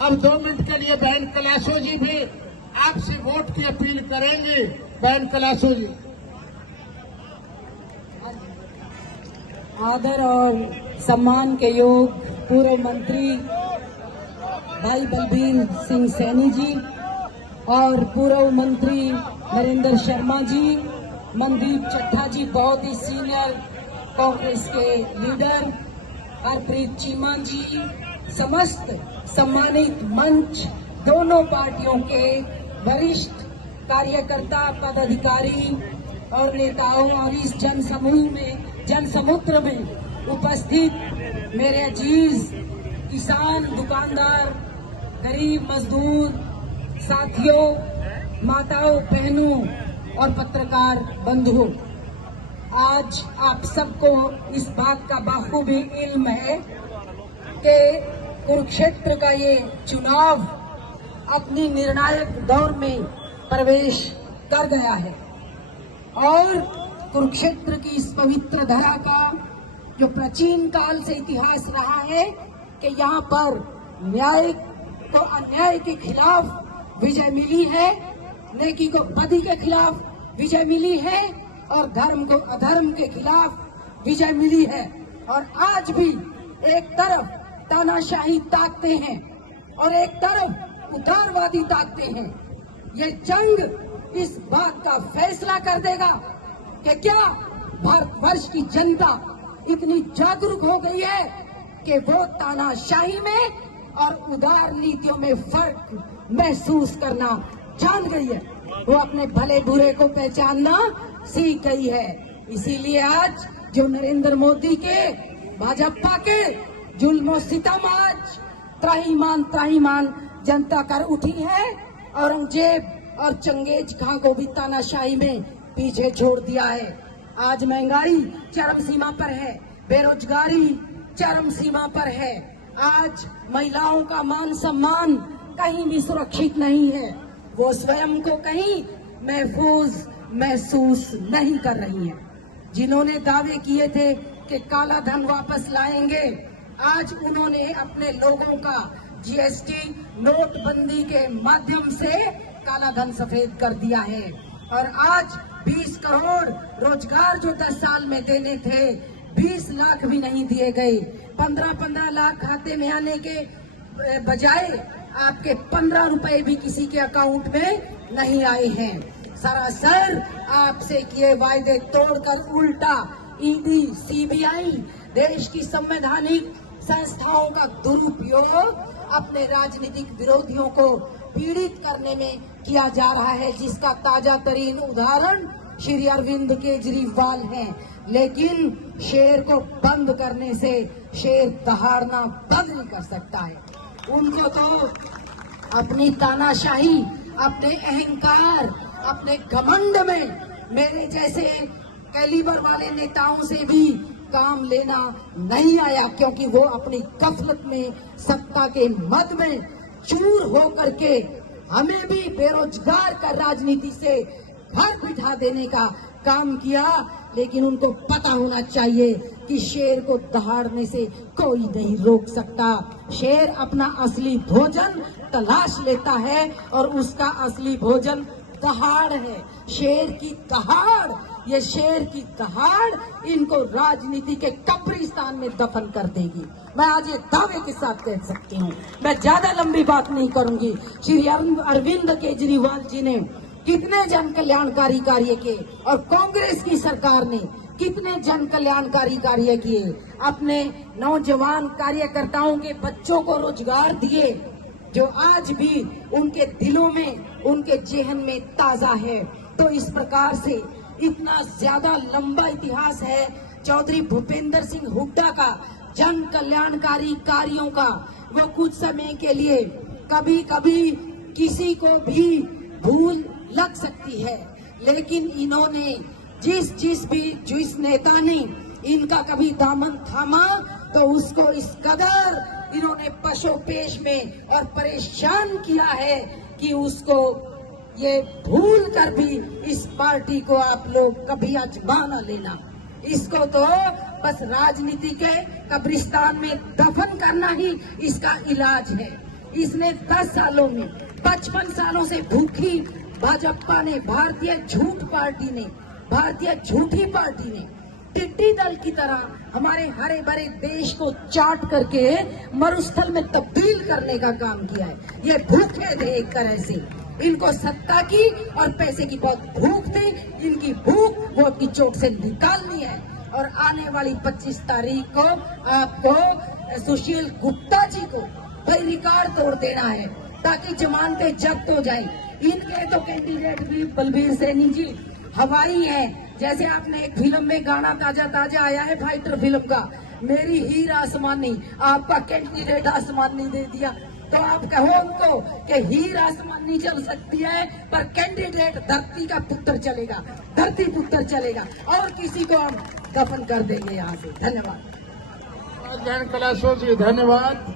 अब 2 मिनट के लिए बहन कलाशो जी भी आपसे वोट की अपील करेंगे। बहन कलाशो जी। आदर और सम्मान के योग पूर्व मंत्री भाई बलबीर सिंह सैनी जी और पूर्व मंत्री नरेंद्र शर्मा जी, मनदीप चड्ढा जी, बहुत ही सीनियर कांग्रेस के लीडर, हरप्रीत चीमा जी, समस्त सम्मानित मंच, दोनों पार्टियों के वरिष्ठ कार्यकर्ता, पदाधिकारी और नेताओं और इस जनसमुद्र में उपस्थित मेरे अजीज किसान, दुकानदार, गरीब मजदूर साथियों, माताओं, बहनों और पत्रकार बंधुओं, आज आप सबको इस बात का बखूबी इल्म है कि कुरुक्षेत्र का ये चुनाव अपनी निर्णायक दौर में प्रवेश कर गया है और कुरुक्षेत्र की इस पवित्र धरा का जो प्राचीन काल से इतिहास रहा है कि यहाँ पर न्याय को अन्याय के खिलाफ विजय मिली है, नेकी को बदी के खिलाफ विजय मिली है और धर्म को अधर्म के खिलाफ विजय मिली है। और आज भी एक तरफ तानाशाही ताकते हैं और एक तरफ उदारवादी ताकते हैं। ये जंग इस बात का फैसला कर देगा कि क्या भारतवर्ष की जनता इतनी जागरूक हो गई है कि वो तानाशाही में और उदार नीतियों में फर्क महसूस करना जान गई है, वो अपने भले बुरे को पहचानना सीख गई है। इसीलिए आज जो नरेंद्र मोदी के भाजपा के जुल्म सितम आज त्राहिमाम जनता कर उठी है। औरंगजेब और चंगेज खां को भी तानाशाही में पीछे छोड़ दिया है। आज महंगाई चरम सीमा पर है, बेरोजगारी चरम सीमा पर है, आज महिलाओं का मान सम्मान कहीं भी सुरक्षित नहीं है, वो स्वयं को कहीं महफूज महसूस नहीं कर रही है। जिन्होंने दावे किए थे कि काला धन वापस लाएंगे, आज उन्होंने अपने लोगों का जीएसटी नोटबंदी के माध्यम से काला धन सफेद कर दिया है। और आज 20 करोड़ रोजगार जो 10 साल में देने थे, 20 लाख भी नहीं दिए गए। 15-15 लाख खाते में आने के बजाय आपके 15 रुपए भी किसी के अकाउंट में नहीं आए हैं। सरासर आपसे किए वायदे तोड़कर उल्टा ईडी, सीबीआई, देश की संवैधानिक संस्थाओं का दुरुपयोग अपने राजनीतिक विरोधियों को पीड़ित करने में किया जा रहा है, जिसका ताजा तरीन उदाहरण श्री अरविंद केजरीवाल हैं। लेकिन शेर को बंद करने से शेर दहाड़ना बंद नहीं कर सकता है। उनको तो अपनी तानाशाही, अपने अहंकार, अपने घमंड में मेरे जैसे कैलिबर वाले नेताओं से भी काम लेना नहीं आया, क्योंकि वो अपनी गफलत में, सत्ता के मद में चूर होकर के हमें भी बेरोजगार कर राजनीति से घर बिठा देने का काम किया। लेकिन उनको पता होना चाहिए कि शेर को दहाड़ने से कोई नहीं रोक सकता। शेर अपना असली भोजन तलाश लेता है और उसका असली भोजन दहाड़ है। शेर की दहाड़, ये शेर की दहाड़ इनको राजनीति के कब्रिस्तान में दफन कर देगी। मैं आज ये दावे के साथ कह सकती हूँ। मैं ज्यादा लंबी बात नहीं करूंगी। श्री अरविंद केजरीवाल जी ने कितने जन कल्याणकारी कार्य किए और कांग्रेस की सरकार ने कितने जन कल्याणकारी कार्य किए। अपने नौजवान कार्यकर्ताओं के बच्चों को रोजगार दिए, जो आज भी उनके दिलों में, उनके जेहन में ताजा है। तो इस प्रकार से इतना ज्यादा लंबा इतिहास है चौधरी भूपेंद्र सिंह हुड्डा का, जन कल्याणकारी कार्यों का। वो कुछ समय के लिए कभी कभी किसी को भी भूल लग सकती है, लेकिन इन्होंने जिस नेता ने इनका कभी दामन थामा तो उसको इस कदर इन्होंने पशोपेश में और परेशान किया है कि उसको ये भूल कर भी इस पार्टी को आप लोग कभी आजमा न लेना। इसको तो बस राजनीति के कब्रिस्तान में दफन करना ही इसका इलाज है। इसने 10 सालों में 55 सालों से भूखी भाजपा ने, भारतीय झूठी पार्टी ने टिड्डी दल की तरह हमारे हरे भरे देश को चाट करके मरुस्थल में तब्दील करने का काम किया है। ये भूखे थे एक तरह से, इनको सत्ता की और पैसे की बहुत भूख थी। इनकी भूख वोट की चोट से निकालनी है और आने वाली 25 तारीख को आपको सुशील गुप्ता जी को भाई रिकॉर्ड तोड़ देना है ताकि जमानतें जब्त हो जाए। इनके तो कैंडिडेट भी बलबीर सैनी जी हवाई है। जैसे आपने एक फिल्म में गाना ताजा आया है फाइटर फिल्म का, मेरी हीर आसमानी, आपका कैंडिडेट आसमानी दे दिया। तो आप कहो उनको कि हीर आसमानी चल सकती है पर कैंडिडेट धरती का पुत्र चलेगा, धरती पुत्र चलेगा और किसी को हम दफन कर देंगे यहाँ से। धन्यवाद। जैन कलाशो जी धन्यवाद।